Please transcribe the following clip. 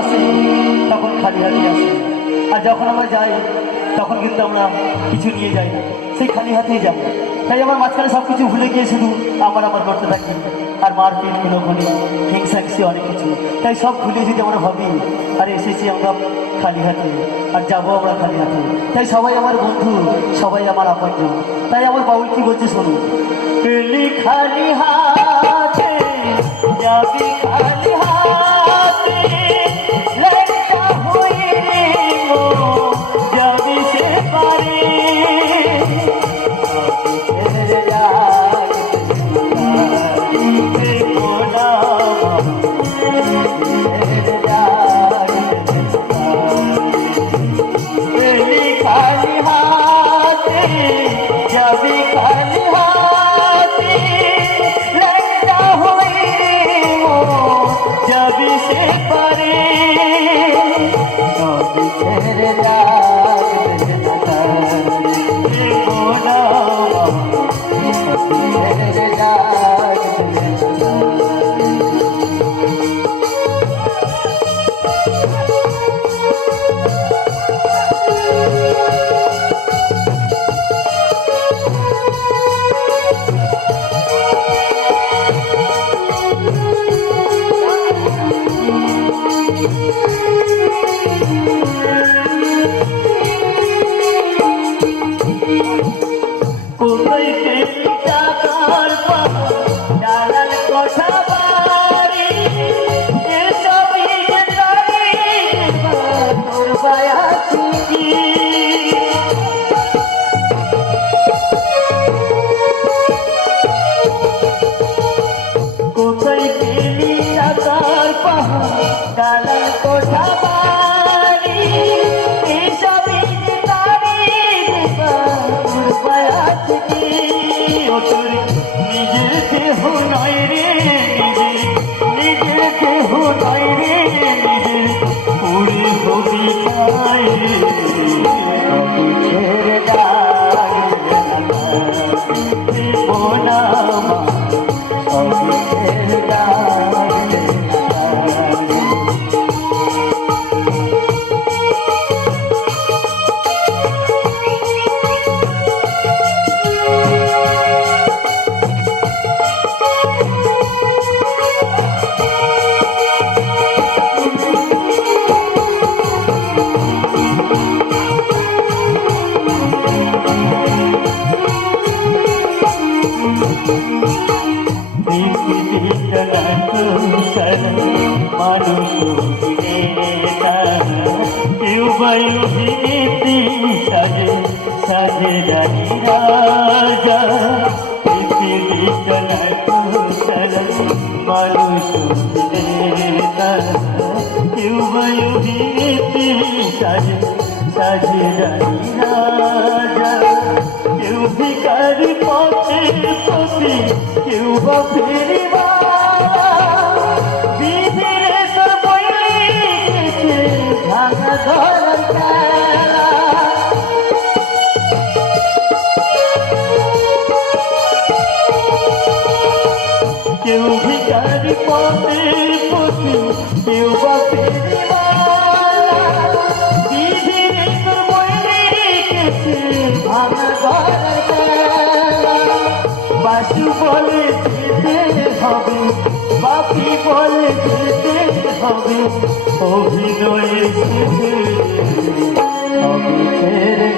আসে তখন খালি হাতে আসে, আর যখন আমরা যাই তখন কিন্তু আমরা কিছু নিয়ে যাই না, সেই খালি হাতেই যাবো। তাই আমার মাঝখানে সব কিছু ভুলে গিয়ে শুধু আমার করতে থাকি, আর মারপিট কোনোখানে হিংসাংসি অনেক কিছু, তাই সব ভুলে যদি আমরা ভাবি আর এসেছি আমরা খালি হাতে আর যাবো আমরা খালি হাতে। তাই সবাই আমার বন্ধু, সবাই আমার আপনজন। তাই আমার বাউল কি বলছে শুনুন, খালি হাতে যাবি খালি হাতে লড়কা হয়ে রে মো যাবি সে পারে খালি হাতে যাবি খালি হাতে লড়কা হয়ে রে মো যাবি সে পারে সবই ছেড়ে যাবে মোনা সবই ছেড়ে যাবে। নিজের দেহ নয় রে নিজের দেহ নয় রে নিজের পুরে হবি খাই ছেড়ে যাবে মোনা সবই ছেড়ে যাবে। মানুষ কেউ বায়ুভিনীতি সাজে সাজে রানী রাজা মানুষ কেউ বায়ুভিনীতি সাজে সাজে রানী রাজা কেউ ভিখারি পথে পথে কেউ বা ফেরিবা কেউ ভিখারি পথে পথে কেউ বা বাসু বলে যেতে হবে বাপি বলে যেতে হবে অভিনয়ে সবই ছেড়ে